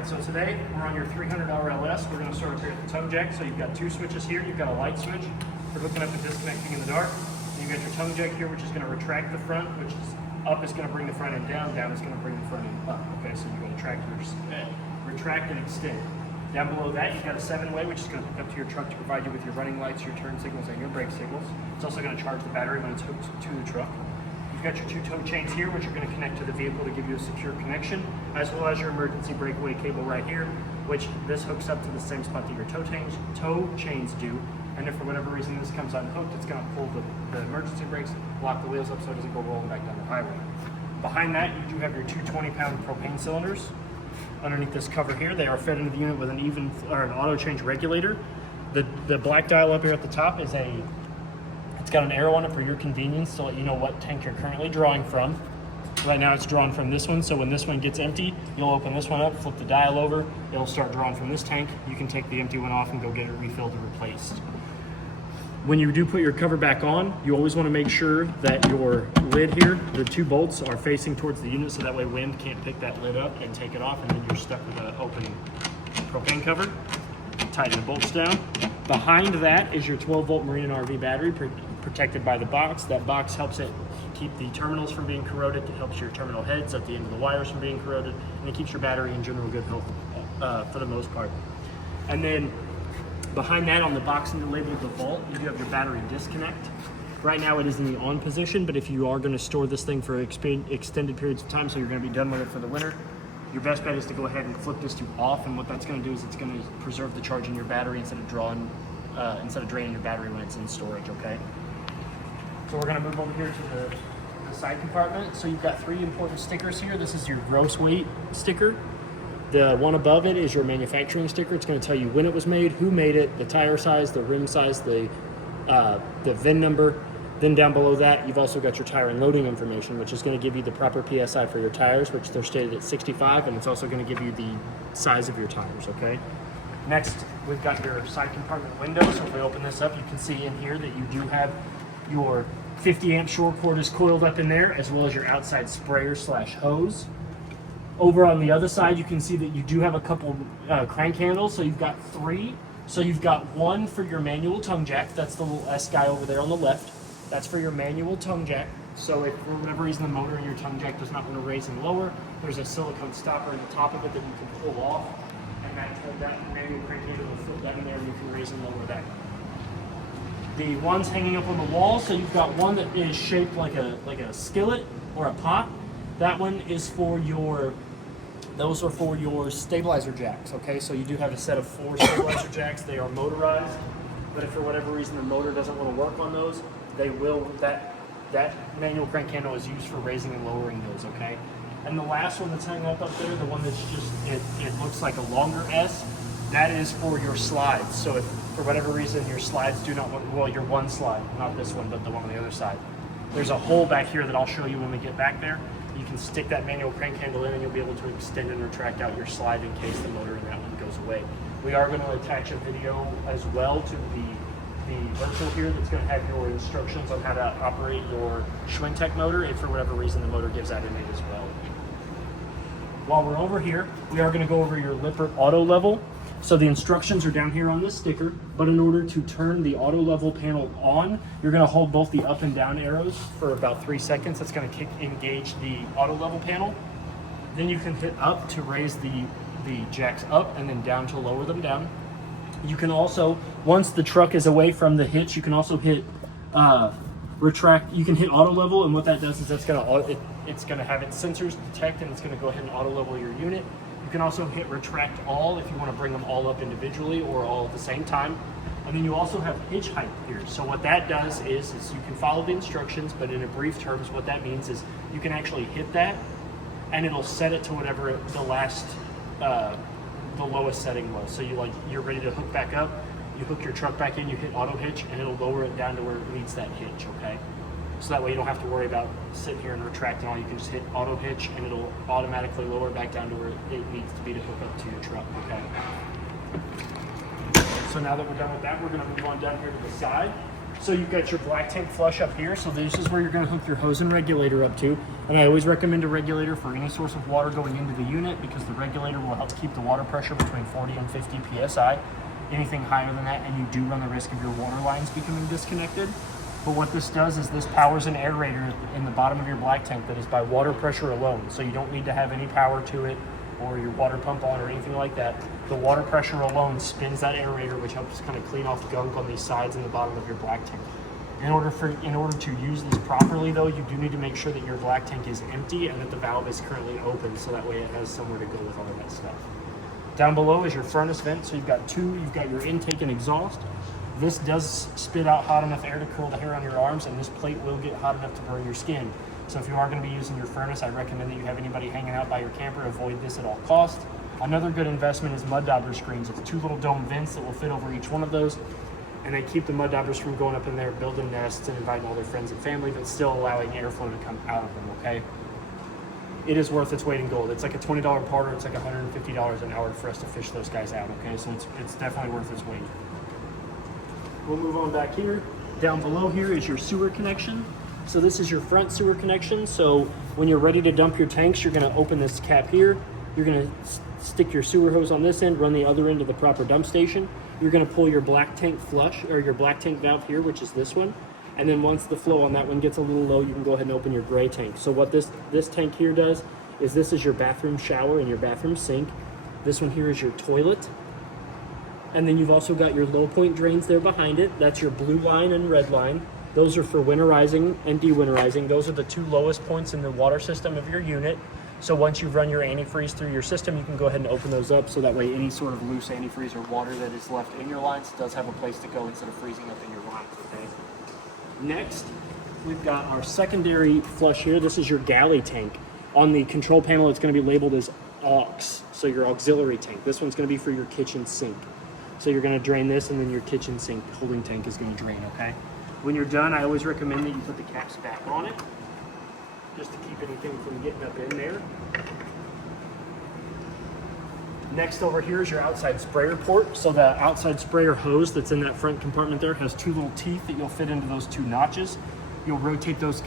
Alright, so today we're on your $300 LS. We're going to start up here at the tongue jack. So you've got two switches here. You've got a light switch for hooking up and disconnecting in the dark. And you've got your tongue jack here, which is going to retract the front, which is up is going to bring the front end down, down is going to bring the front end up. Okay, so you're going to retract and extend. Down below that, you've got a 7-way, which is going to hook up to your truck to provide you with your running lights, your turn signals, and your brake signals. It's also going to charge the battery when it's hooked to the truck. You've got your two tow chains here, which are going to connect to the vehicle to give you a secure connection, as well as your emergency breakaway cable right here, which this hooks up to the same spot that your tow chains do. And if for whatever reason this comes unhooked, it's going to pull the emergency brakes, lock the wheels up so it doesn't go rolling back down the highway. Behind that, you do have your two 20-pound propane cylinders. Underneath this cover here, they are fed into the unit with an auto change regulator. The black dial up here at the top is it's got an arrow on it for your convenience to let you know what tank you're currently drawing from. Right now it's drawn from this one, so when this one gets empty, you'll open this one up, flip the dial over, it'll start drawing from this tank. You can take the empty one off and go get it refilled and replaced. When you do put your cover back on, you always want to make sure that your lid here, the two bolts, are facing towards the unit so that way wind can't pick that lid up and take it off, and then you're stuck with an open propane cover. Tighten the bolts down. Behind that is your 12-volt Marine and RV battery protected by the box. That box helps it keep the terminals from being corroded. It helps your terminal heads at the end of the wires from being corroded, and it keeps your battery in general good health for the most part. And then behind that, on the box and the label of the vault, you do have your battery disconnect. Right now it is in the on position, but if you are going to store this thing for extended periods of time, so you're going to be done with it for the winter, your best bet is to go ahead and flip this to off, and what that's going to do is it's going to preserve the charge in your battery instead of draining your battery when it's in storage, okay? So we're going to move over here to the side compartment. So you've got 3 important stickers here. This is your gross weight sticker. The one above it is your manufacturing sticker. It's going to tell you when it was made, who made it, the tire size, the rim size, the VIN number. Then down below that, you've also got your tire and loading information, which is going to give you the proper PSI for your tires, which they're stated at 65, and it's also going to give you the size of your tires, okay? Next, we've got your side compartment window. So if we open this up, you can see in here that you do have your 50 amp short cord is coiled up in there, as well as your outside sprayer / hose. Over on the other side, you can see that you do have a couple crank handles. So you've got 3. So you've got one for your manual tongue jack. That's the little S guy over there on the left. That's for your manual tongue jack. So if for whatever reason the motor in your tongue jack does not want to raise and lower, there's a silicone stopper in the top of it that you can pull off, and that manual crank handle will fit that in there, and you can raise and lower that. The ones hanging up on the wall, so you've got one that is shaped like a skillet or a pot. That one is those are for your stabilizer jacks, okay? So you do have a set of 4 stabilizer jacks. They are motorized, but if for whatever reason the motor doesn't want to work on those, they will, that manual crank handle is used for raising and lowering those, okay? And the last one that's hanging up there, the one that's just, it looks like a longer S, that is for your slides. So if for whatever reason your slides do not want, well, your one slide, not this one, but the one on the other side, there's a hole back here that I'll show you when we get back there. You can stick that manual crank handle in and you'll be able to extend and retract out your slide in case the motor in that one goes away. We are going to attach a video as well to the virtual here that's going to have your instructions on how to operate your Schwintek motor if for whatever reason the motor gives out in it as well. While we're over here, we are going to go over your Lippert auto level. So the instructions are down here on this sticker, but in order to turn the auto level panel on, you're going to hold both the up and down arrows for about 3 seconds. That's going to engage the auto level panel. Then you can hit up to raise the jacks up, and then down to lower them down. You can also, once the truck is away from the hitch, you can also hit retract. You can hit auto level, and what that does is it's going to have its sensors detect, and it's going to go ahead and auto level your unit. You can also hit retract all if you want to bring them all up individually or all at the same time. And then you also have hitch height here. So what that does is you can follow the instructions, but in a brief terms, what that means is you can actually hit that, and it'll set it to whatever the lowest setting was. So you're ready to hook back up, you hook your truck back in, you hit auto hitch, and it'll lower it down to where it meets that hitch, okay? So that way you don't have to worry about sitting here and retracting all. You can just hit auto hitch and it'll automatically lower it back down to where it needs to be to hook up to your truck, okay? So now that we're done with that, we're gonna move on down here to the side. So you've got your black tank flush up here. So this is where you're going to hook your hose and regulator up to. And I always recommend a regulator for any source of water going into the unit, because the regulator will help keep the water pressure between 40 and 50 psi. Anything higher than that, and you do run the risk of your water lines becoming disconnected. But what this does is this powers an aerator in the bottom of your black tank that is by water pressure alone. So you don't need to have any power to it or your water pump on or anything like that. The water pressure alone spins that aerator, which helps kind of clean off gunk on these sides and the bottom of your black tank. In order to use this properly though, you do need to make sure that your black tank is empty and that the valve is currently open, so that way it has somewhere to go with all of that stuff. Down below is your furnace vent. So you've got your intake and exhaust. This does spit out hot enough air to curl the hair on your arms, and this plate will get hot enough to burn your skin. So if you are going to be using your furnace, I recommend that you have anybody hanging out by your camper. Avoid this at all costs. Another good investment is mud dauber screens. It's 2 little dome vents that will fit over each one of those, and they keep the mud daubers from going up in there, building nests and inviting all their friends and family, but still allowing airflow to come out of them, okay? It is worth its weight in gold. It's like a $20 parter. It's like $150 an hour for us to fish those guys out, okay? So it's definitely worth its weight. We'll move on back here. Down below here is your sewer connection. So this is your front sewer connection. So when you're ready to dump your tanks, you're gonna open this cap here. You're gonna stick your sewer hose on this end, run the other end to the proper dump station. You're gonna pull your black tank flush, or your black tank valve here, which is this one. And then once the flow on that one gets a little low, you can go ahead and open your gray tank. So what this tank here does is this is your bathroom shower and your bathroom sink. This one here is your toilet. And then you've also got your low point drains there behind it. That's your blue line and red line. Those are for winterizing and dewinterizing. Those are the 2 lowest points in the water system of your unit. So once you've run your antifreeze through your system, you can go ahead and open those up, so that way any sort of loose antifreeze or water that is left in your lines does have a place to go instead of freezing up in your lines, okay? Next, we've got our secondary flush here. This is your galley tank. On the control panel, it's going to be labeled as aux, so your auxiliary tank. This one's going to be for your kitchen sink. So you're going to drain this, and then your kitchen sink holding tank is going to drain, okay? When you're done, I always recommend that you put the caps back on it, just to keep anything from getting up in there. Next over here is your outside sprayer port. So the outside sprayer hose that's in that front compartment there has 2 little teeth that you'll fit into those 2 notches. You'll rotate those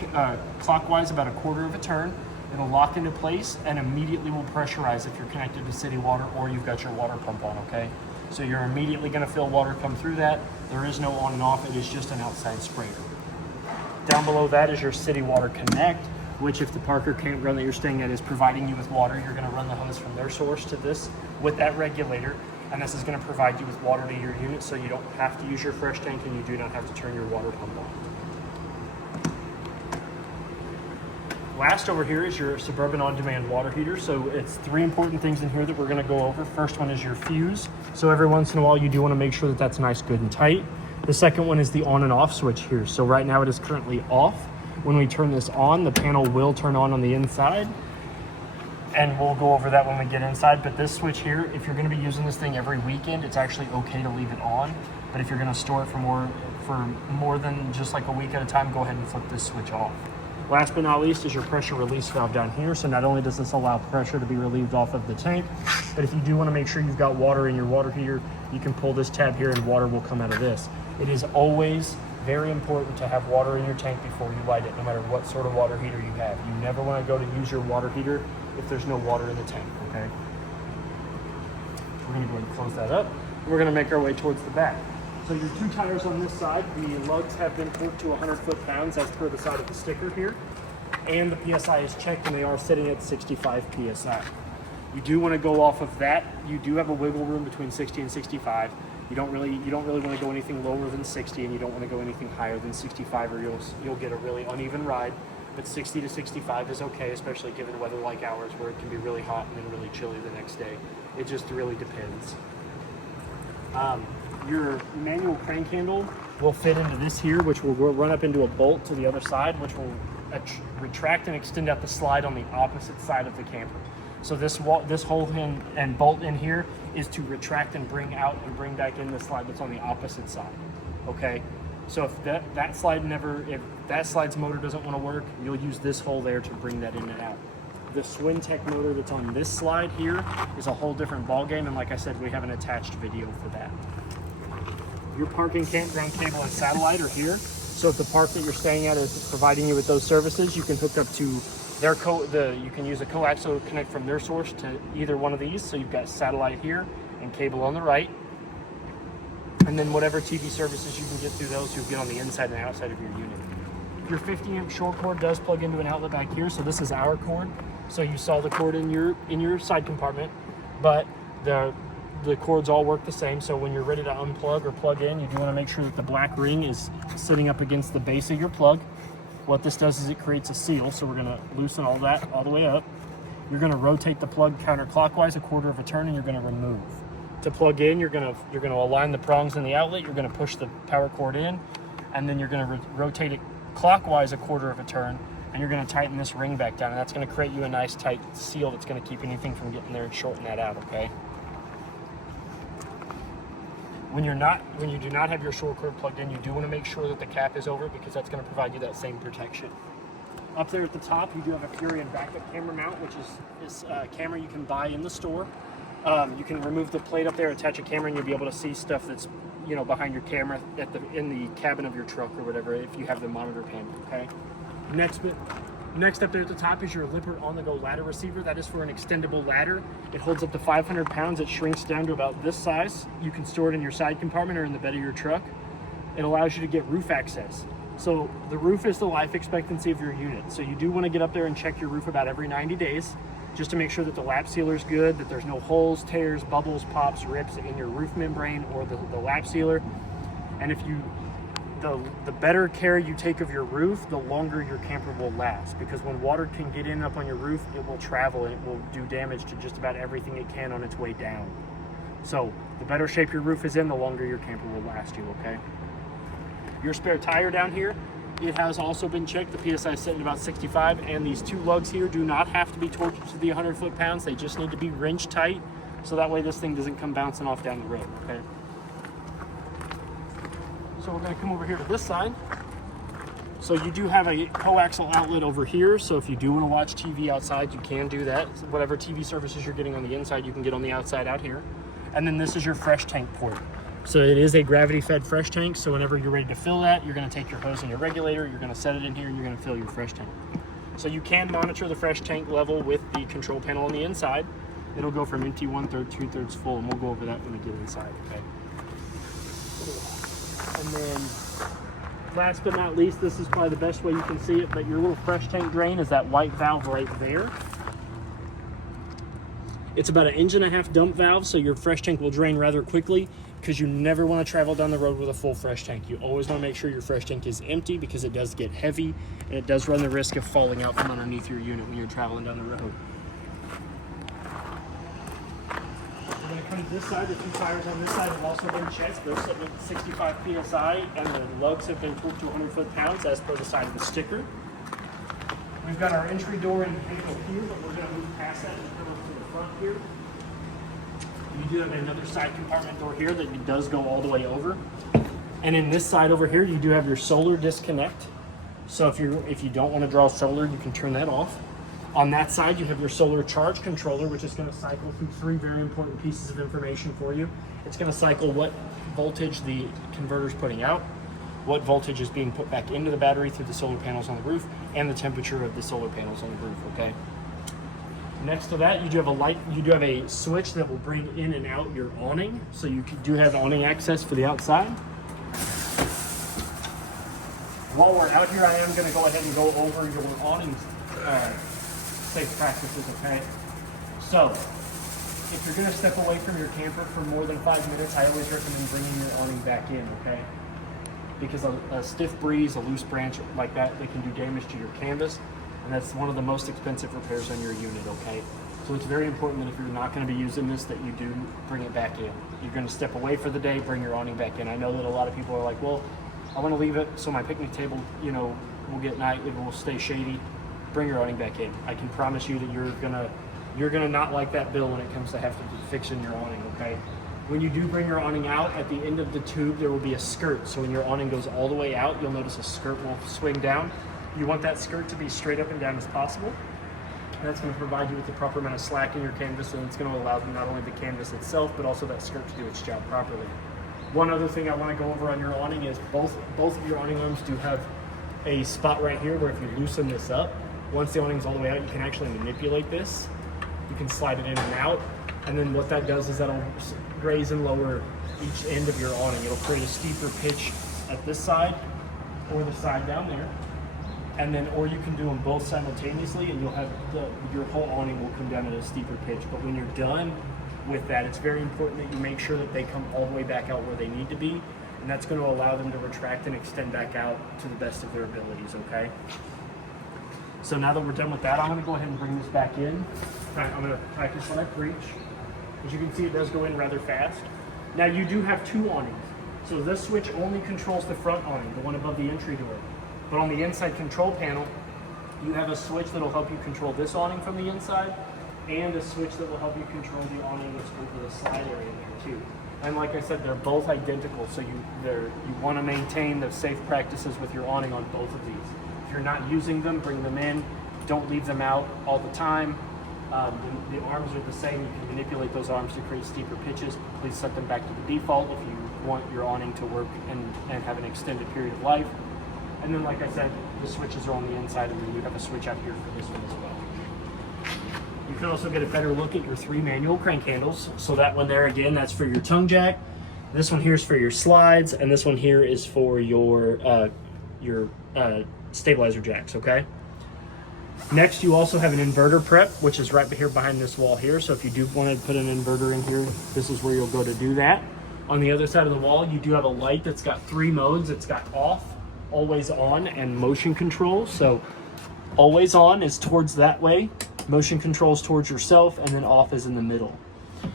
clockwise about a quarter of a turn. It'll lock into place and immediately will pressurize if you're connected to city water or you've got your water pump on, okay? So you're immediately gonna feel water come through that. There is no on and off, it is just an outside sprayer. Down below that is your city water connect, which if the Parker campground that you're staying at is providing you with water, you're gonna run the hose from their source to this with that regulator, and this is gonna provide you with water to your unit, so you don't have to use your fresh tank and you do not have to turn your water pump on. Last over here is your Suburban on-demand water heater. So it's 3 important things in here that we're gonna go over. First one is your fuse. So every once in a while you do wanna make sure that that's nice, good, and tight. The second one is the on and off switch here. So right now it is currently off. When we turn this on, the panel will turn on the inside, and we'll go over that when we get inside. But this switch here, if you're gonna be using this thing every weekend, it's actually okay to leave it on. But if you're gonna store it for more than just like a week at a time, go ahead and flip this switch off. Last but not least is your pressure release valve down here. So not only does this allow pressure to be relieved off of the tank, but if you do want to make sure you've got water in your water heater, you can pull this tab here and water will come out of this. It is always very important to have water in your tank before you light it, no matter what sort of water heater you have. You never want to go to use your water heater if there's no water in the tank, okay? We're going to go ahead and close that up. We're going to make our way towards the back. So your 2 tires on this side, the lugs have been torqued to 100 foot-pounds as per the side of the sticker here. And the PSI is checked and they are sitting at 65 PSI. You do want to go off of that. You do have a wiggle room between 60 and 65. You don't really want to go anything lower than 60, and you don't want to go anything higher than 65, or you'll get a really uneven ride. But 60 to 65 is okay, especially given weather like ours where it can be really hot and then really chilly the next day. It just really depends. Your manual crank handle will fit into this here, which will run up into a bolt to the other side, which will retract and extend out the slide on the opposite side of the camper. So this hole and bolt in here is to retract and bring out and bring back in the slide that's on the opposite side. Okay, so if that slide's motor doesn't want to work, you'll use this hole there to bring that in and out. The Swintech motor that's on this slide here is a whole different ball game, and like I said, we have an attached video for that. Your park and campground cable and satellite are here. So if the park that you're staying at is providing you with those services, you can hook up to their you can use a coaxial connect from their source to either one of these. So you've got satellite here and cable on the right. And then whatever TV services you can get through those, you'll get on the inside and outside of your unit. Your 50-amp short cord does plug into an outlet back here. So this is our cord. So you saw the cord in your side compartment, but the cords all work the same. So when you're ready to unplug or plug in, you do want to make sure that the black ring is sitting up against the base of your plug. What this does is it creates a seal. So we're going to loosen all that all the way up. You're going to rotate the plug counterclockwise a quarter of a turn, and you're going to remove. To plug in, you're going to align the prongs in the outlet. You're going to push the power cord in, and then you're going to rotate it clockwise a quarter of a turn, and you're going to tighten this ring back down, and that's going to create you a nice tight seal that's going to keep anything from getting there and shorten that out. Okay. When you do not have your short cord plugged in, you do want to make sure that the cap is over, because that's going to provide you that same protection. Up there at the top, you do have a Furion backup camera mount, which is a camera you can buy in the store. You can remove the plate up there, attach a camera, and you'll be able to see stuff that's behind your camera in the cabin of your truck or whatever, if you have the monitor panel. Okay. Next up there at the top is your Lippert on-the-go ladder receiver. That is for an extendable ladder. It holds up to 500 pounds. It shrinks down to about this size. You can store it in your side compartment or in the bed of your truck. It allows you to get roof access. So the roof is the life expectancy of your unit. So you do want to get up there and check your roof about every 90 days, just to make sure that the lap sealer is good, that there's no holes, tears, bubbles, pops, rips in your roof membrane or the lap sealer. And if the better care you take of your roof, the longer your camper will last, because when water can get in up on your roof, it will travel and it will do damage to just about everything it can on its way down. So the better shape your roof is in, the longer your camper will last you. Okay. Your spare tire down here, it has also been checked. The PSI is sitting at about 65, and these two lugs here do not have to be torqued to the 100 foot-pounds. They just need to be wrench tight, so that way this thing doesn't come bouncing off down the road. Okay. So we're going to come over here to this side. So you do have a coaxial outlet over here. So if you do want to watch TV outside, you can do that. So whatever TV services you're getting on the inside, you can get on the outside out here. And then this is your fresh tank port. So it is a gravity-fed fresh tank. So whenever you're ready to fill that, you're going to take your hose and your regulator, you're going to set it in here, and you're going to fill your fresh tank. So you can monitor the fresh tank level with the control panel on the inside. It'll go from empty 1/3, 2/3 full, and we'll go over that when we get inside. Okay. And then last but not least, this is probably the best way you can see it, but your little fresh tank drain is that white valve right there. It's about 1.5 inch dump valve, so your fresh tank will drain rather quickly, because you never want to travel down the road with a full fresh tank. You always want to make sure your fresh tank is empty, because it does get heavy and it does run the risk of falling out from underneath your unit when you're traveling down the road. We're going to come to this side. The two tires on this side have also been checked. They're sitting at 65 PSI, and the lugs have been torqued to 100 foot-pounds as per the side of the sticker. We've got our entry door and handle here, but we're going to move past that and come up to the front here. You do have another side compartment door here that does go all the way over. And in this side over here, you do have your solar disconnect. So if you don't want to draw solar, you can turn that off. On that side, you have your solar charge controller, which is going to cycle through 3 very important pieces of information for you. It's going to cycle what voltage the converter is putting out, what voltage is being put back into the battery through the solar panels on the roof, and the temperature of the solar panels on the roof. Okay. Next to that, you do have a switch that will bring in and out your awning. So you do have awning access for the outside. While we're out here, I am going to go ahead and go over your awning safe practices, okay? So, if you're going to step away from your camper for more than 5 minutes, I always recommend bringing your awning back in, okay? Because a stiff breeze, a loose branch like that, they can do damage to your canvas. And that's one of the most expensive repairs on your unit, okay? So it's very important that if you're not going to be using this, that you do bring it back in. You're going to step away for the day, bring your awning back in. I know that a lot of people are like, well, I want to leave it so my picnic table, will get night, it will stay shady. Bring your awning back in. I can promise you that you're gonna not like that bill when it comes to having to fixing your awning, okay? When you do bring your awning out, at the end of the tube, there will be a skirt. So when your awning goes all the way out, you'll notice a skirt will swing down. You want that skirt to be straight up and down as possible. And that's going to provide you with the proper amount of slack in your canvas, and it's going to allow not only the canvas itself, but also that skirt to do its job properly. One other thing I want to go over on your awning is both of your awning arms do have a spot right here where if you loosen this up, once the awning's all the way out, you can actually manipulate this. You can slide it in and out. And then what that does is that'll raise and lower each end of your awning. It'll create a steeper pitch at this side or the side down there. And then, or you can do them both simultaneously and you'll have your whole awning will come down at a steeper pitch. But when you're done with that, it's very important that you make sure that they come all the way back out where they need to be. And that's going to allow them to retract and extend back out to the best of their abilities, okay? So now that we're done with that, I'm going to go ahead and bring this back in. I'm going to practice what I preach. As you can see, it does go in rather fast. Now you do have two awnings. So this switch only controls the front awning, the one above the entry door. But on the inside control panel, you have a switch that will help you control this awning from the inside, and a switch that will help you control the awning that's over the slide area there too. And like I said, they're both identical, so you want to maintain the safe practices with your awning on both of these. If you're not using them, bring them in. Don't leave them out all the time. The arms are the same. You can manipulate those arms to create steeper pitches. Please set them back to the default if you want your awning to work and have an extended period of life. And then, like I said, the switches are on the inside, and then you have a switch out here for this one as well. You can also get a better look at your 3 manual crank handles. So that one there, again, that's for your tongue jack. This one here is for your slides, and this one here is for your stabilizer jacks, okay? Next, you also have an inverter prep, which is right here behind this wall here. So if you do want to put an inverter in here, this is where you'll go to do that. On the other side of the wall, you do have a light that's got 3 modes. It's got off, always on, and motion control. So always on is towards that way, motion controls towards yourself, and then off is in the middle.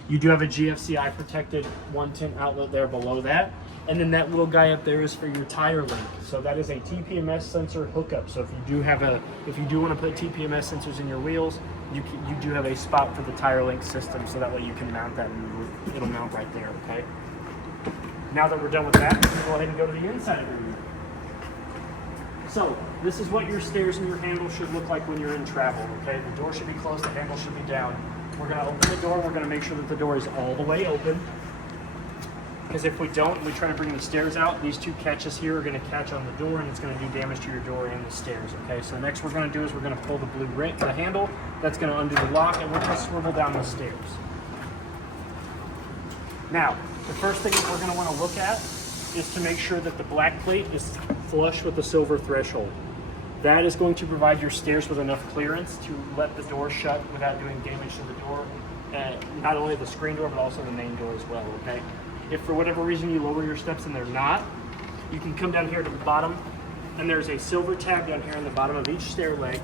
You do have a GFCI protected 110 outlet there below that. And then that little guy up there is for your tire link. So that is a TPMS sensor hookup. So if you do want to put TPMS sensors in your wheels, you do have a spot for the tire link system, so that way you can mount that and it'll mount right there, okay? Now that we're done with that, we're going to go ahead and go to the inside of your unit. So this is what your stairs and your handle should look like when you're in travel, okay? The door should be closed, the handle should be down. We're going to open the door, we're going to make sure that the door is all the way open. Because if we don't, we try to bring the stairs out, these 2 catches here are going to catch on the door and it's going to do damage to your door and the stairs, okay? So next we're going to do is we're going to pull the blue ring, the handle, that's going to undo the lock, and we're going to swivel down the stairs. Now, the first thing that we're going to want to look at is to make sure that the black plate is flush with the silver threshold. That is going to provide your stairs with enough clearance to let the door shut without doing damage to the door, not only the screen door, but also the main door as well, okay? If for whatever reason you lower your steps and they're not, you can come down here to the bottom, and there's a silver tab down here on the bottom of each stair leg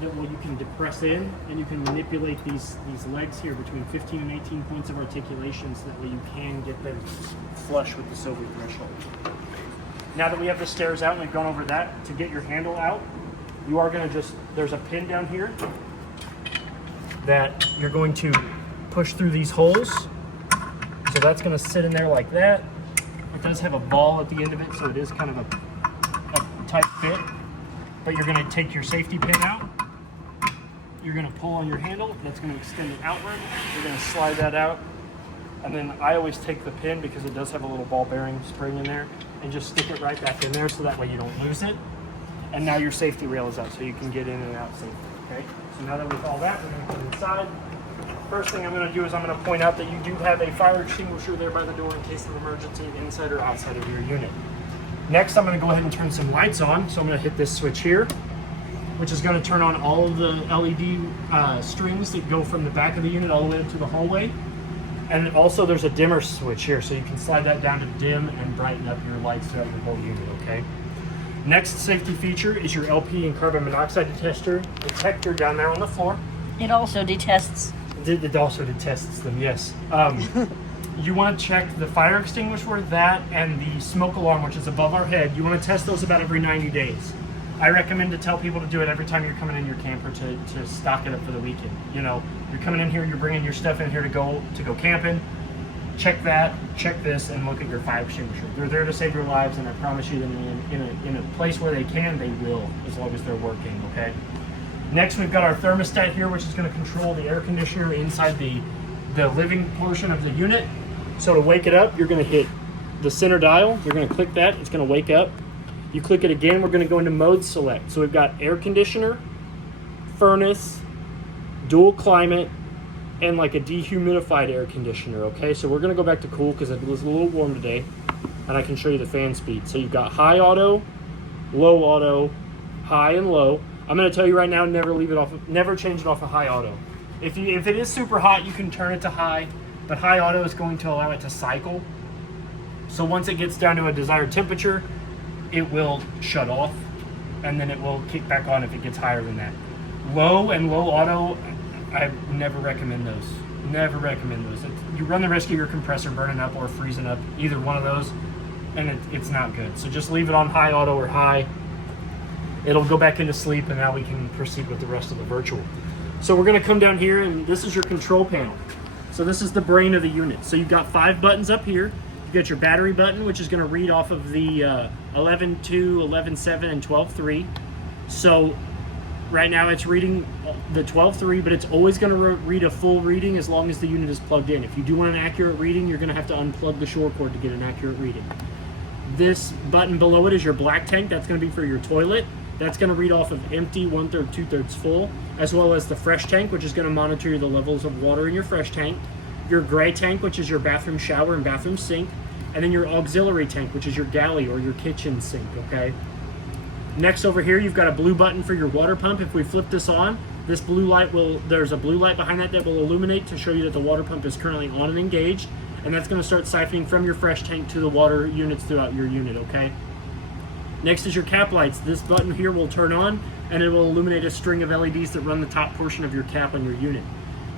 that you can depress in, and you can manipulate these legs here between 15 and 18 points of articulation, so that way you can get them flush with the silver threshold. Now that we have the stairs out and we've gone over that, to get your handle out, you are going to there's a pin down here that you're going to push through these holes. So that's going to sit in there like that. It does have a ball at the end of it, so it is kind of a tight fit. But you're going to take your safety pin out. You're going to pull on your handle. That's going to extend it outward. You're going to slide that out. And then I always take the pin, because it does have a little ball bearing spring in there, and just stick it right back in there so that way you don't lose it. And now your safety rail is out, so you can get in and out safely. Okay? So now that we've all that, we're going to put it inside. First thing I'm going to do is I'm going to point out that you do have a fire extinguisher there by the door in case of emergency, inside or outside of your unit. Next, I'm going to go ahead and turn some lights on. So I'm going to hit this switch here, which is going to turn on all of the LED strings that go from the back of the unit all the way up to the hallway. And also there's a dimmer switch here, so you can slide that down to dim and brighten up your lights throughout your whole unit, okay? Next safety feature is your LP and carbon monoxide detector down there on the floor. It also detests. It also detests them, yes. You want to check the fire extinguisher, that, and the smoke alarm, which is above our head. You want to test those about every 90 days. I recommend to tell people to do it every time you're coming in your camper to stock it up for the weekend. You know, you're coming in here, you're bringing your stuff in here to go camping. Check that, check this, and look at your fire extinguisher. They're there to save your lives, and I promise you that in a place where they can, they will, as long as they're working, okay? Next, we've got our thermostat here, which is going to control the air conditioner inside the living portion of the unit. So to wake it up, you're going to hit the center dial. You're going to click that. It's going to wake up. You click it again. We're going to go into mode select. So we've got air conditioner, furnace, dual climate, and like a dehumidified air conditioner. Okay, so we're going to go back to cool because it was a little warm today, and I can show you the fan speed. So you've got high auto, low auto, high and low. I'm going to tell you right now, never leave it off. Never change it off of high auto. If it is super hot, you can turn it to high, but high auto is going to allow it to cycle. So once it gets down to a desired temperature, it will shut off, and then it will kick back on if it gets higher than that. Low and low auto, I never recommend those. Never recommend those. You run the risk of your compressor burning up or freezing up, either one of those, and it's not good. So just leave it on high auto or high. It'll go back into sleep, and now we can proceed with the rest of the virtual. So we're going to come down here, and this is your control panel. So this is the brain of the unit. So you've got 5 buttons up here. You got your battery button, which is going to read off of the 11.2, 11.7, and 12.3. So right now it's reading the 12.3, but it's always going to read a full reading as long as the unit is plugged in. If you do want an accurate reading, you're going to have to unplug the shore cord to get an accurate reading. This button below it is your black tank. That's going to be for your toilet. That's going to read off of empty, 1/3, 2/3 full, as well as the fresh tank, which is going to monitor the levels of water in your fresh tank. Your gray tank, which is your bathroom shower and bathroom sink. And then your auxiliary tank, which is your galley or your kitchen sink, okay? Next over here, you've got a blue button for your water pump. If we flip this on, this blue light there's a blue light behind that will illuminate to show you that the water pump is currently on and engaged. And that's going to start siphoning from your fresh tank to the water units throughout your unit, okay? Next is your cap lights. This button here will turn on, and it will illuminate a string of LEDs that run the top portion of your cap on your unit.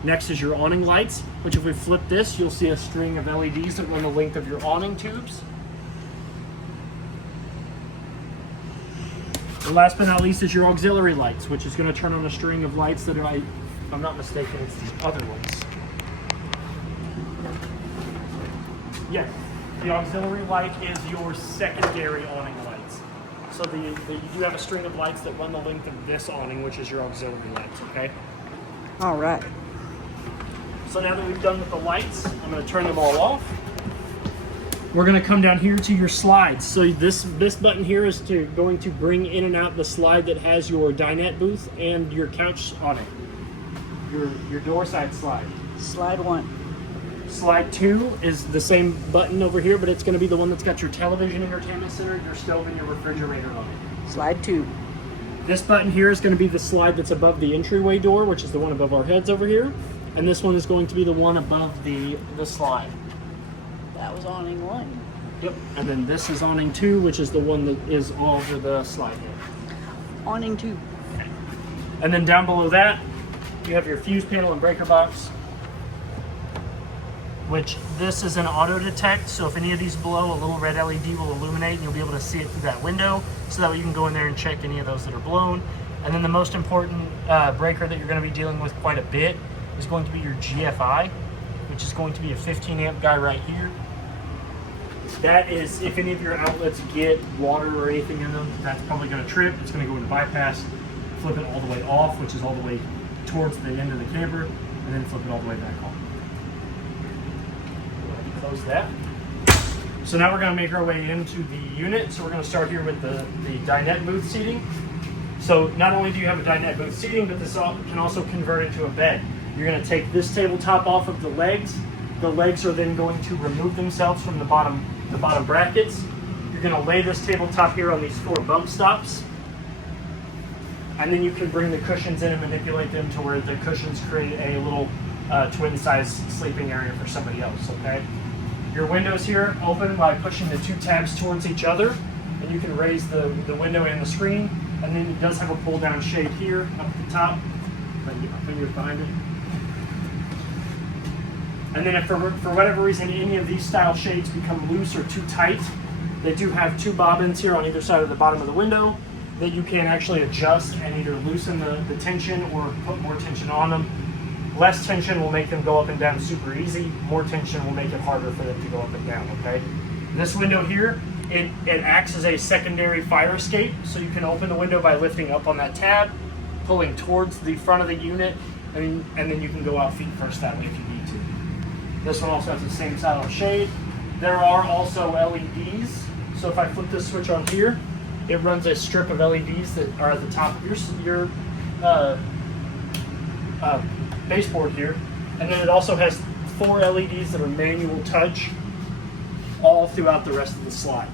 Next is your awning lights, which if we flip this, you'll see a string of LEDs that run the length of your awning tubes. And last but not least is your auxiliary lights, which is going to turn on a string of lights that are, if I'm not mistaken, it's the other ones. Yes, the auxiliary light is your secondary awning lights. So you do have a string of lights that run the length of this awning, which is your auxiliary lights, okay? All right. So now that we've done with the lights, I'm going to turn them all off. We're going to come down here to your slides. So this button here is going to bring in and out the slide that has your dinette booth and your couch on it. Your door side slide. Slide 1. Slide 2 is the same button over here, but it's going to be the one that's got your television entertainment center, your stove, and your refrigerator on it. Slide 2. This button here is going to be the slide that's above the entryway door, which is the one above our heads over here. And this one is going to be the one above the slide. That was awning 1. Yep. And then this is awning 2, which is the one that is all over the slide here. Awning 2. Okay. And then down below that, you have your fuse panel and breaker box, which this is an auto detect. So if any of these blow, a little red LED will illuminate and you'll be able to see it through that window, so that way you can go in there and check any of those that are blown. And then the most important breaker that you're going to be dealing with quite a bit is going to be your GFI, which is going to be a 15 amp guy right here. That is, if any of your outlets get water or anything in them, that's probably going to trip. It's going to go into bypass, flip it all the way off, which is all the way towards the end of the camper, and then flip it all the way back on. Close that. So now we're going to make our way into the unit. So we're going to start here with the dinette booth seating. So not only do you have a dinette booth seating, but this can also convert into a bed. You're going to take this tabletop off of the legs. The legs are then going to remove themselves from the bottom brackets. You're going to lay this tabletop here on these 4 bump stops. And then you can bring the cushions in and manipulate them to where the cushions create a little twin size sleeping area for somebody else, okay? Your windows here open by pushing the 2 tabs towards each other, and you can raise the window and the screen. And then it does have a pull down shade here up at the top. Let me get my fingers behind it. And then if for whatever reason any of these style shades become loose or too tight, they do have 2 bobbins here on either side of the bottom of the window that you can actually adjust and either loosen the tension or put more tension on them. Less tension will make them go up and down super easy. More tension will make it harder for them to go up and down, okay? This window here, it acts as a secondary fire escape, so you can open the window by lifting up on that tab, pulling towards the front of the unit, and then you can go out feet first that way if you need to. This one also has the same style of shade. There are also LEDs. So if I flip this switch on here, it runs a strip of LEDs that are at the top of your baseboard here. And then it also has 4 LEDs that are manual touch all throughout the rest of the slide.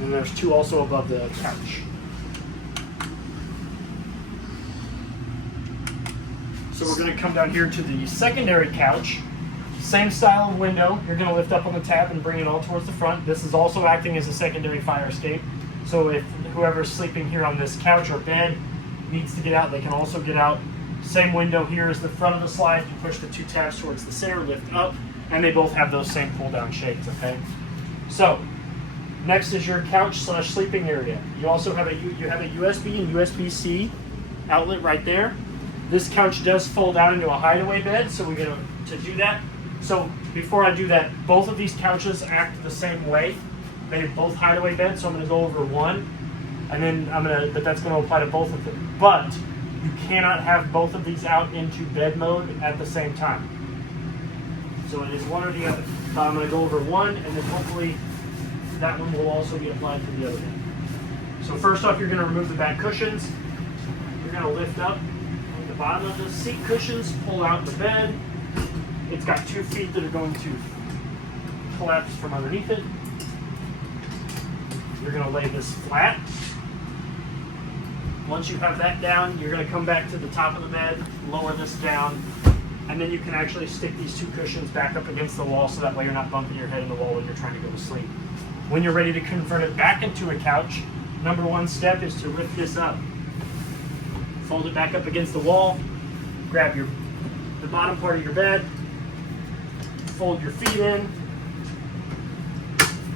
And there's 2 also above the couch. So we're going to come down here to the secondary couch. Same style of window. You're going to lift up on the tab and bring it all towards the front. This is also acting as a secondary fire escape. So if whoever's sleeping here on this couch or bed needs to get out, they can also get out. Same window here is the front of the slide. You push the 2 tabs towards the center, lift up, and they both have those same pull-down shades, okay? So, next is your couch/sleeping area. You also have a USB and USB-C outlet right there. This couch does fold out into a hideaway bed, so we're going to do that. So before I do that, both of these couches act the same way. They have both hideaway beds, so I'm going to go over one, and then but that's going to apply to both of them. But you cannot have both of these out into bed mode at the same time. So it is one or the other. I'm going to go over one, and then hopefully that one will also be applied to the other one. So first off, you're going to remove the back cushions. You're going to lift up the bottom of the seat cushions, pull out the bed. It's got 2 feet that are going to collapse from underneath it. You're going to lay this flat. Once you have that down, you're going to come back to the top of the bed, lower this down, and then you can actually stick these 2 cushions back up against the wall so that way you're not bumping your head in the wall when you're trying to go to sleep. When you're ready to convert it back into a couch, number 1 step is to lift this up. Fold it back up against the wall, grab the bottom part of your bed, fold your feet in,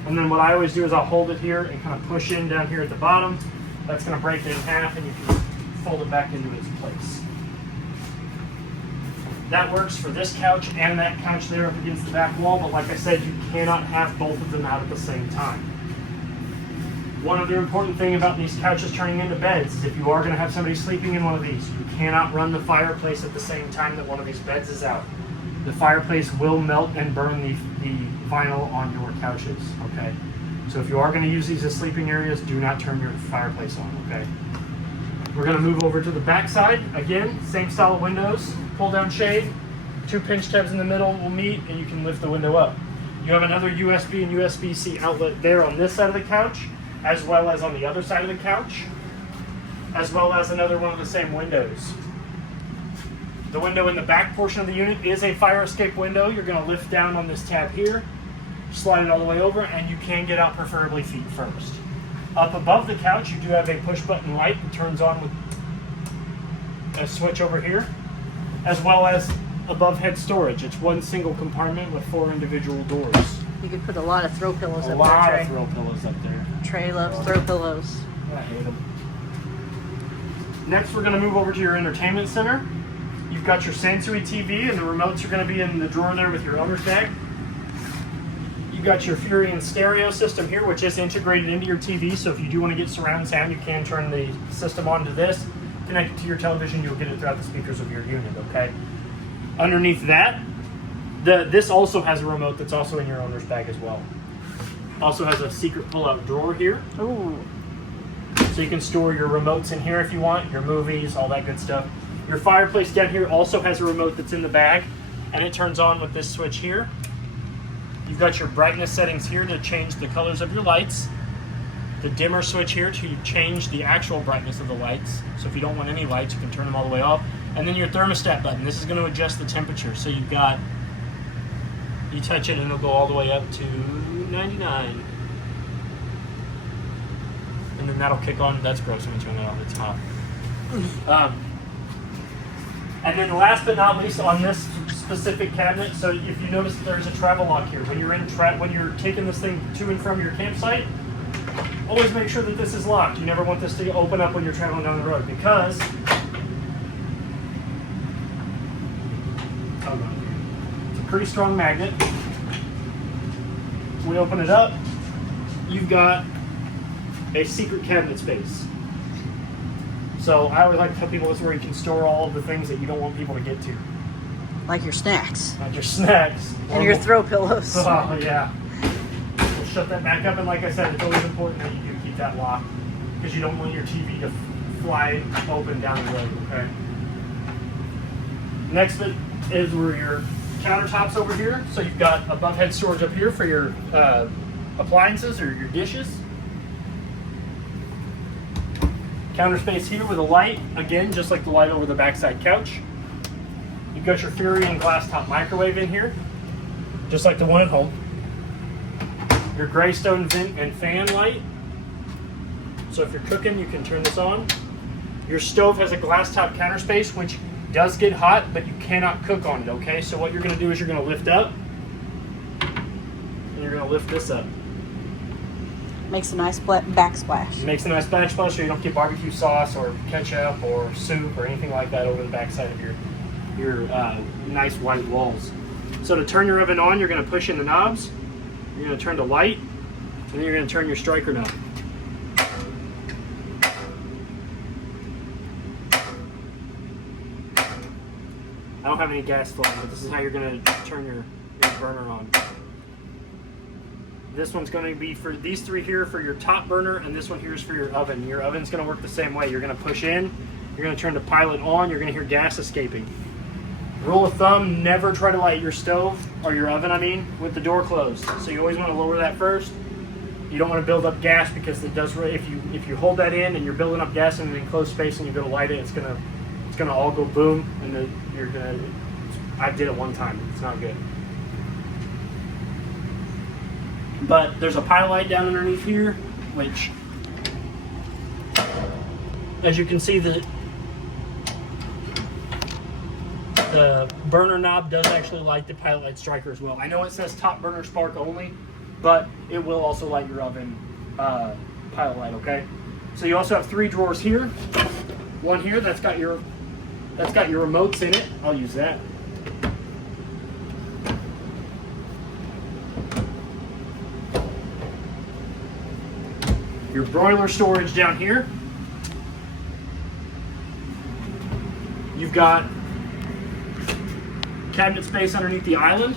and then what I always do is I'll hold it here and kind of push in down here at the bottom. That's going to break it in half and you can fold it back into its place. That works for this couch and that couch there up against the back wall, but like I said, you cannot have both of them out at the same time. One other important thing about these couches turning into beds is if you are going to have somebody sleeping in one of these, you cannot run the fireplace at the same time that one of these beds is out. The fireplace will melt and burn the vinyl on your couches, okay? So if you are going to use these as sleeping areas, do not turn your fireplace on, okay? We're going to move over to the back side. Again, same style of windows, pull down shade, 2 pinch tabs in the middle will meet and you can lift the window up. You have another USB and USB-C outlet there on this side of the couch, as well as on the other side of the couch, as well as another one of the same windows. The window in the back portion of the unit is a fire escape window. You're going to lift down on this tab here, slide it all the way over, and you can get out preferably feet first. Up above the couch, you do have a push button light that turns on with a switch over here, as well as above head storage. It's 1 single compartment with 4 individual doors. You could put a lot of throw pillows up there, A lot Trey. of throw pillows up there. Trey loves throw pillows. I hate them. Next, we're going to move over to your entertainment center. You've got your Sansui TV, and the remotes are going to be in the drawer there with your owner's bag. You've got your Furion stereo system here, which is integrated into your TV, so if you do want to get surround sound, you can turn the system onto this. Connect it to your television, you'll get it throughout the speakers of your unit, okay? Underneath that, this also has a remote that's also in your owner's bag as well. Also has a secret pull-out drawer here. Ooh. So you can store your remotes in here if you want, your movies, all that good stuff. Your fireplace down here also has a remote that's in the bag, and it turns on with this switch here. You've got your brightness settings here to change the colors of your lights. The dimmer switch here to change the actual brightness of the lights. So if you don't want any lights, you can turn them all the way off. And then your thermostat button. This is going to adjust the temperature. So you touch it and it'll go all the way up to 99. And then that'll kick on. That's gross when you turn that on. It's hot. And then last but not least on this specific cabinet, so if you notice there's a travel lock here. When you're taking this thing to and from your campsite, always make sure that this is locked. You never want this to open up when you're traveling down the road because it's a pretty strong magnet. We open it up, you've got a secret cabinet space. So I always like to tell people this is where you can store all of the things that you don't want people to get to. Like your snacks. Like your snacks. And your throw pillows. Oh, yeah. We'll shut that back up, and like I said, it's always important that you do keep that locked because you don't want your TV to fly open down the road, okay? Next is where your countertops over here. So you've got above head storage up here for your appliances or your dishes. Counter space here with a light, again, just like the light over the backside couch. You've got your Furion glass top microwave in here, just like the one at home. Your Greystone vent and fan light. So if you're cooking, you can turn this on. Your stove has a glass top counter space, which does get hot, but you cannot cook on it, okay? So what you're gonna do is you're gonna lift up, and you're gonna lift this up. Makes a nice backsplash. Makes a nice backsplash so you don't get barbecue sauce or ketchup or soup or anything like that over the backside of your nice white walls. So to turn your oven on, you're gonna push in the knobs, you're gonna turn to light, and then you're gonna turn your striker knob. I don't have any gas flowing, but this is how you're gonna turn your burner on. This one's going to be for these three here for your top burner, and this one here is for your oven. Your oven's going to work the same way. You're going to push in, you're going to turn the pilot on, you're going to hear gas escaping. Rule of thumb, never try to light your stove, or your oven I mean, with the door closed. So you always want to lower that first. You don't want to build up gas because it does, if you hold that in and you're building up gas in an enclosed space and you go to light it, it's going to all go boom, and you're going to, I did it one time, it's not good. But there's a pilot light down underneath here, which, as you can see, the burner knob does actually light the pilot light striker as well. I know it says top burner spark only, but it will also light your oven pilot light, okay? So you also have three drawers here. One here that's got your remotes in it. I'll use that. Your broiler storage down here. You've got cabinet space underneath the island.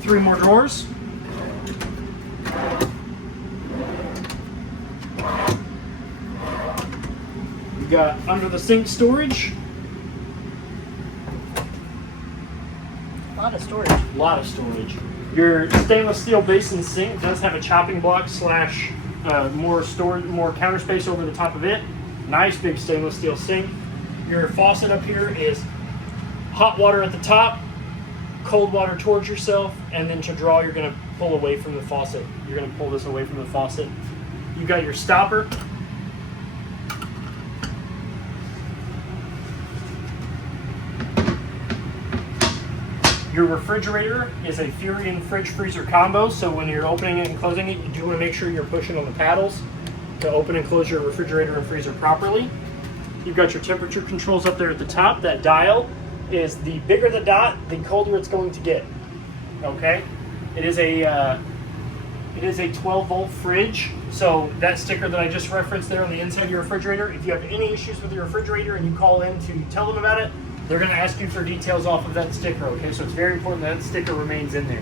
Three more drawers. You've got under the sink storage. A lot of storage. A lot of storage. Your stainless steel basin sink does have a chopping block slash more counter space over the top of it. Nice big stainless steel sink. Your faucet up here is hot water at the top, cold water towards yourself, and then to draw you're going to pull away from the faucet. You're going to pull this away from the faucet. You got your stopper. Your refrigerator is a Furion fridge freezer combo, so when you're opening it and closing it, you do want to make sure you're pushing on the paddles to open and close your refrigerator and freezer properly. You've got your temperature controls up there at the top. That dial is, the bigger the dot, the colder it's going to get. Okay? It is a 12-volt fridge, so that sticker that I just referenced there on the inside of your refrigerator, if you have any issues with your refrigerator and you call in to tell them about it, they're going to ask you for details off of that sticker, okay? So it's very important that sticker remains in there.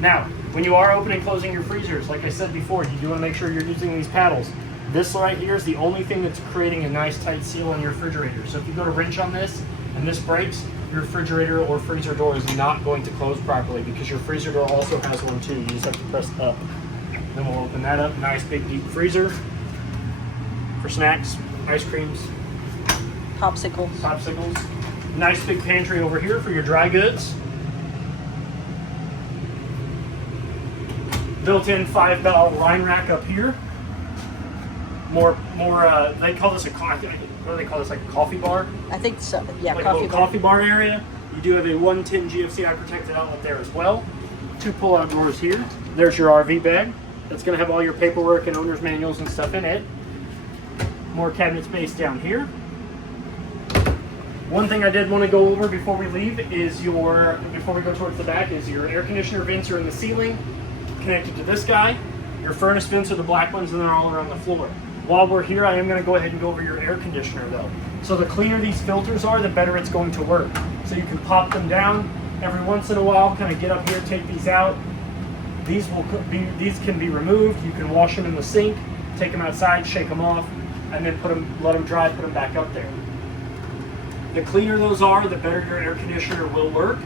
Now, when you are opening and closing your freezers, like I said before, you do want to make sure you're using these paddles. This right here is the only thing that's creating a nice tight seal on your refrigerator. So if you go to wrench on this and this breaks, your refrigerator or freezer door is not going to close properly because your freezer door also has one too. You just have to press up. Then we'll open that up. Nice big deep freezer for snacks, ice creams, Popsicles. Nice big pantry over here for your dry goods. Built-in 5-barrel wine rack up here. More. They call this a coffee. What do they call this? Like a coffee bar? I think so. Yeah, like a little coffee bar area. You do have a 110 GFCI protected outlet there as well. Two pull-out drawers here. There's your RV bag. That's going to have all your paperwork and owner's manuals and stuff in it. More cabinet space down here. One thing I did want to go over before we leave is before we go towards the back, is your air conditioner vents are in the ceiling, connected to this guy. Your furnace vents are the black ones, and they're all around the floor. While we're here, I am going to go ahead and go over your air conditioner though. So the cleaner these filters are, the better it's going to work. So you can pop them down every once in a while, kind of get up here, take these out. These can be removed. You can wash them in the sink, take them outside, shake them off, and then let them dry, put them back up there. The cleaner those are, the better your air conditioner will work.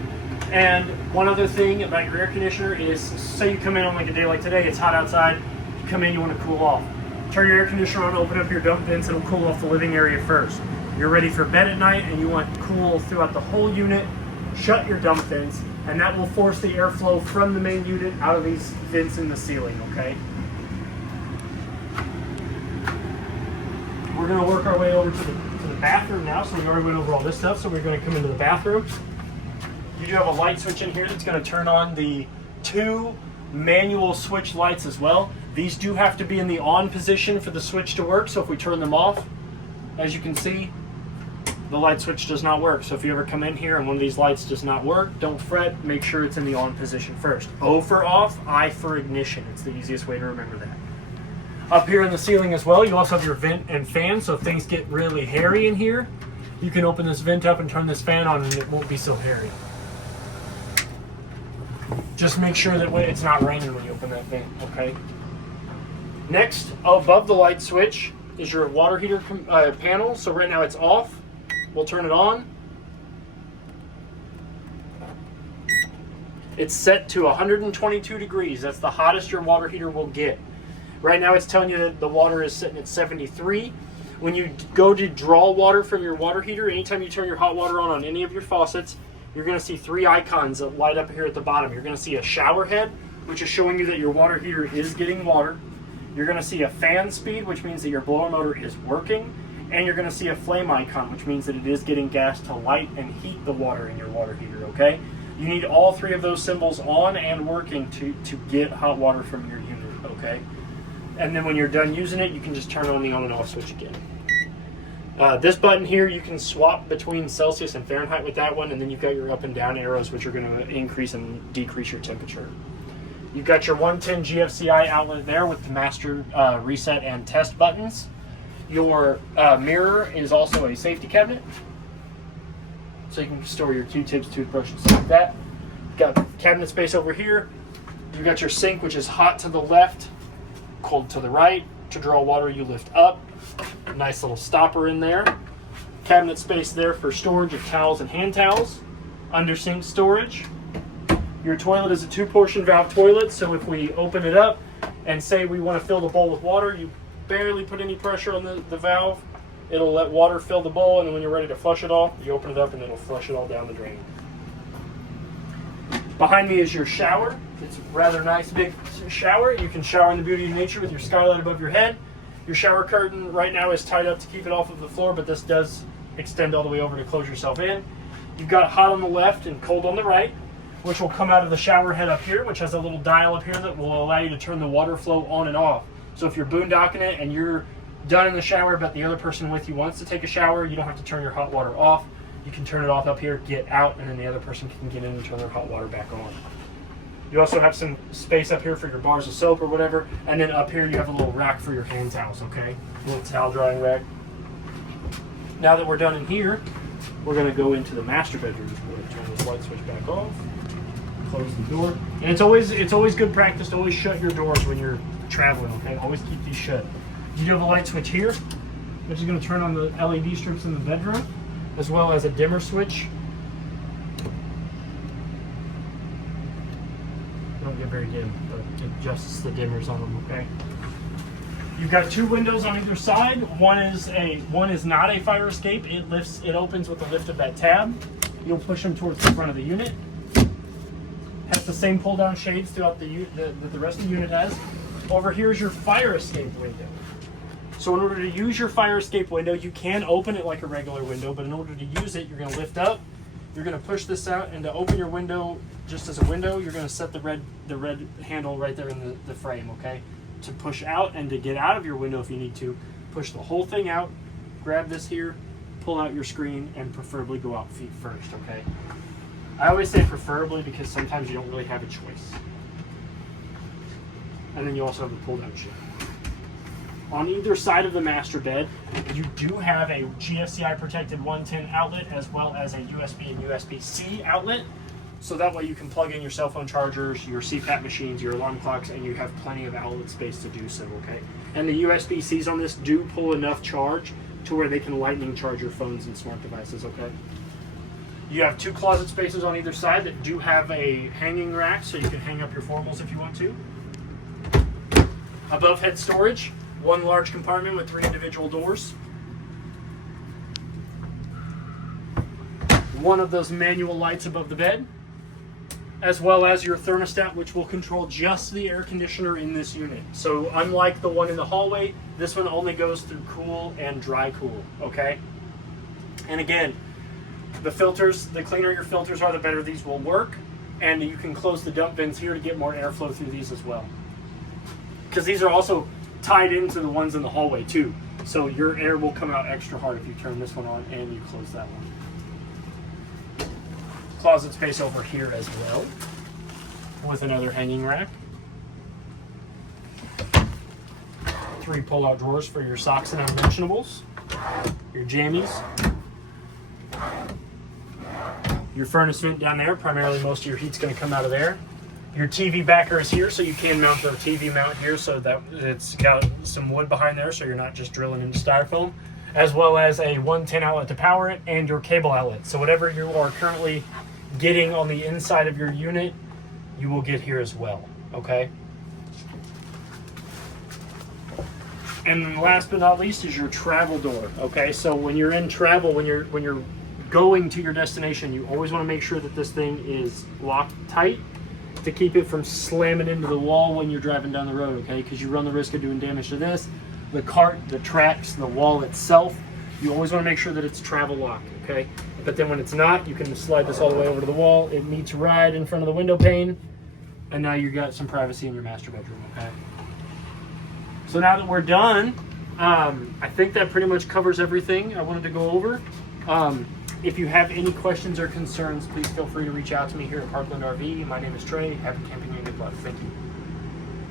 And one other thing about your air conditioner is, say you come in on like a day like today, it's hot outside, you come in, you want to cool off. Turn your air conditioner on, open up your dump vents, it'll cool off the living area first. You're ready for bed at night and you want cool throughout the whole unit, shut your dump vents, and that will force the airflow from the main unit out of these vents in the ceiling, okay? We're gonna work our way over to the bathroom now, so we already went over all this stuff, so we're gonna come into the bathroom. You do have a light switch in here that's gonna turn on the 2 manual switch lights as well. These do have to be in the on position for the switch to work, so if we turn them off, as you can see, the light switch does not work. So if you ever come in here and one of these lights does not work, don't fret, make sure it's in the on position first. O for off, I for ignition. It's the easiest way to remember that. Up here in the ceiling as well, you also have your vent and fan, so if things get really hairy in here, you can open this vent up and turn this fan on and it won't be so hairy. Just make sure that it's not raining when you open that vent, okay? Next, above the light switch is your water heater panel. So right now it's off. We'll turn it on. It's set to 122 degrees. That's the hottest your water heater will get. Right now it's telling you that the water is sitting at 73. When you go to draw water from your water heater, anytime you turn your hot water on any of your faucets, you're going to see 3 icons that light up here at the bottom. You're going to see a shower head, which is showing you that your water heater is getting water. You're going to see a fan speed, which means that your blower motor is working. And you're going to see a flame icon, which means that it is getting gas to light and heat the water in your water heater, okay? You need all 3 of those symbols on and working to get hot water from your unit, okay? And then when you're done using it, you can just turn on the on and off switch again. This button here, you can swap between Celsius and Fahrenheit with that one, and then you've got your up and down arrows, which are going to increase and decrease your temperature. You've got your 110 GFCI outlet there with the master reset and test buttons. Your mirror is also a safety cabinet, so you can store your Q-tips, toothbrush, and stuff like that. You've got cabinet space over here. You've got your sink, which is hot to the left, cold to the right. To draw water, you lift up. Nice little stopper in there. Cabinet space there for storage of towels and hand towels. Under sink storage. Your toilet is a 2-portion valve toilet, so if we open it up and say we want to fill the bowl with water, you barely put any pressure on the valve. It'll let water fill the bowl, and then when you're ready to flush it off, you open it up and it'll flush it all down the drain. Behind me is your shower. It's a rather nice big shower. You can shower in the beauty of nature with your skylight above your head. Your shower curtain right now is tied up to keep it off of the floor, but this does extend all the way over to close yourself in. You've got hot on the left and cold on the right, which will come out of the shower head up here, which has a little dial up here that will allow you to turn the water flow on and off. So if you're boondocking it and you're done in the shower, but the other person with you wants to take a shower, you don't have to turn your hot water off. You can turn it off up here, get out, and then the other person can get in and turn their hot water back on. You also have some space up here for your bars of soap or whatever, and then up here you have a little rack for your hand towels, okay? A little towel drying rack. Now that we're done in here, we're going to go into the master bedroom. We're going to turn this light switch back off, close the door, and it's always good practice to always shut your doors when you're traveling, okay? Always keep these shut. You do have a light switch here, which is going to turn on the LED strips in the bedroom, as well as a dimmer switch. They don't get very dim, but it adjusts the dimmers on them, okay? You've got 2 windows on either side. One is not a fire escape. It opens with the lift of that tab. You'll push them towards the front of the unit. Has the same pull down shades throughout that the rest of the unit has. Over here is your fire escape window. So in order to use your fire escape window, you can open it like a regular window, but in order to use it, you're going to lift up, you're going to push this out, and to open your window just as a window, you're going to set the red handle right there in the frame, okay? To push out and to get out of your window if you need to, push the whole thing out, grab this here, pull out your screen, and preferably go out feet first, okay? I always say preferably because sometimes you don't really have a choice. And then you also have the pull down shade. On either side of the master bed, you do have a GFCI protected 110 outlet as well as a USB and USB-C outlet. So that way you can plug in your cell phone chargers, your CPAP machines, your alarm clocks, and you have plenty of outlet space to do so, okay? And the USB-Cs on this do pull enough charge to where they can lightning charge your phones and smart devices, okay? You have 2 closet spaces on either side that do have a hanging rack, so you can hang up your formals if you want to. Above head storage, 1 large compartment with 3 individual doors. One of those manual lights above the bed, as well as your thermostat, which will control just the air conditioner in this unit. So unlike the one in the hallway, this one only goes through cool and dry cool, okay? And again, the filters, the cleaner your filters are, the better these will work. And you can close the dump vents here to get more airflow through these as well. Because these are also tied into the ones in the hallway too. So your air will come out extra hard if you turn this one on and you close that one. Closet space over here as well, with another hanging rack. 3 pull-out drawers for your socks and unmentionables, your jammies, your furnace vent down there. Primarily, most of your heat's going to come out of there. Your TV backer is here, so you can mount the TV mount here, so that it's got some wood behind there, so you're not just drilling into styrofoam, as well as a 110 outlet to power it and your cable outlet. So whatever you are currently getting on the inside of your unit, you will get here as well, okay? And then last but not least is your travel door, okay? So when you're in travel, when you're going to your destination, you always want to make sure that this thing is locked tight to keep it from slamming into the wall when you're driving down the road, okay? Because you run the risk of doing damage to this, the cart, the tracks, the wall itself. You always want to make sure that it's travel locked, okay? But then when it's not, you can slide this all the way over to the wall. It meets right in front of the window pane, and now you've got some privacy in your master bedroom, okay? So now that we're done, I think that pretty much covers everything I wanted to go over. If you have any questions or concerns, please feel free to reach out to me here at Parkland RV. My name is Trey. Happy camping and good luck. Thank you.